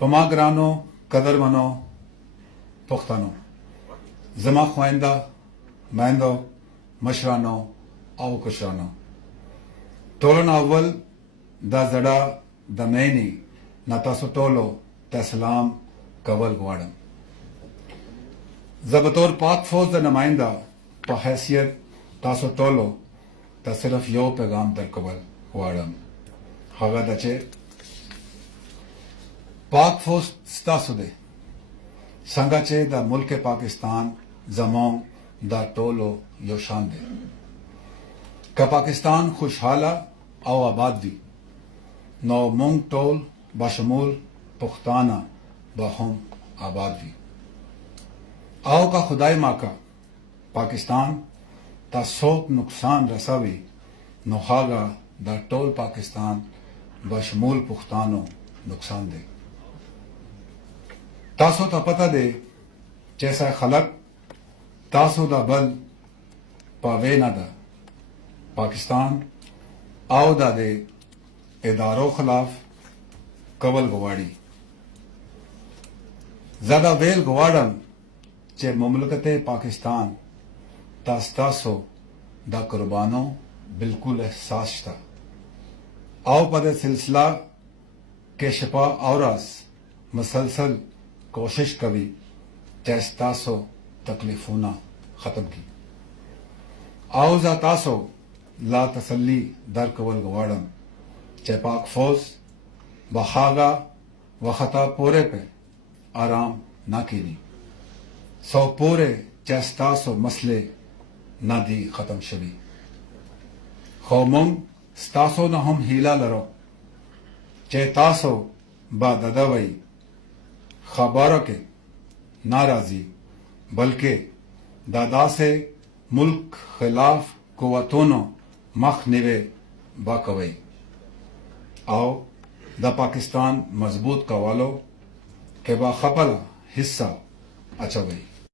पमा ग्रानो कदर मनो पुख्तानो जमा ख्वाइंदा मैंदो मशरानो आओ कुशरानो टोलन अव्वल दा जड़ा द मैनी नातासो टोलो तसलाम कवल गुआडम जबतौर पाक फौज द नुमाइंदा प हैसियत तासो टोलो त सिर्फ यो पैगाम दर कवल गुआडम हगा दचे पाक फौज स्तासो दे संगाचे द मुल्क पाकिस्तान जमों द टोलो यो शान दे का पाकिस्तान खुशहाला औ आबाद भी नौ मुंग टोल बशमूल पुख्ताना बहम आबाद भी आओ का खुदाई माका पाकिस्तान ता सोक नुकसान रसावी नोहागा द टोल पाकिस्तान बशमूल पुख्तानो नुकसान दे तासो ता पता दे जैसा खलक तासो दा बल पावे ना दा पाकिस्तान आओ दादे इदारों खिलाफ कवल गवाड़ी ज्यादा वेल गवाडम चे मुमलकत पाकिस्तान तास्तासो दा कुर्बानो बिल्कुल एहसास था आओ पद सिलसिला के शपा औरस मसलसल कोशिश कभी चैस्तासो तकलीफूना खत्म की आओ जातासो ला तसल्ली दर कवल गवाडम चे पाक फौज बहागा व खता पोरे पे आराम ना कीनी सौ पूरे चैस्तासो मसले ना दी खत्म शवी खौमुंग स्तासो न हम हीला लरो चेतासो बा ददवई खबारों के नाराजी बल्कि दादा से मुल्क खिलाफ कुवतोनो मख निवे बाकवई आओ द पाकिस्तान मजबूत कवालो के बा खपला हिस्सा अचवई।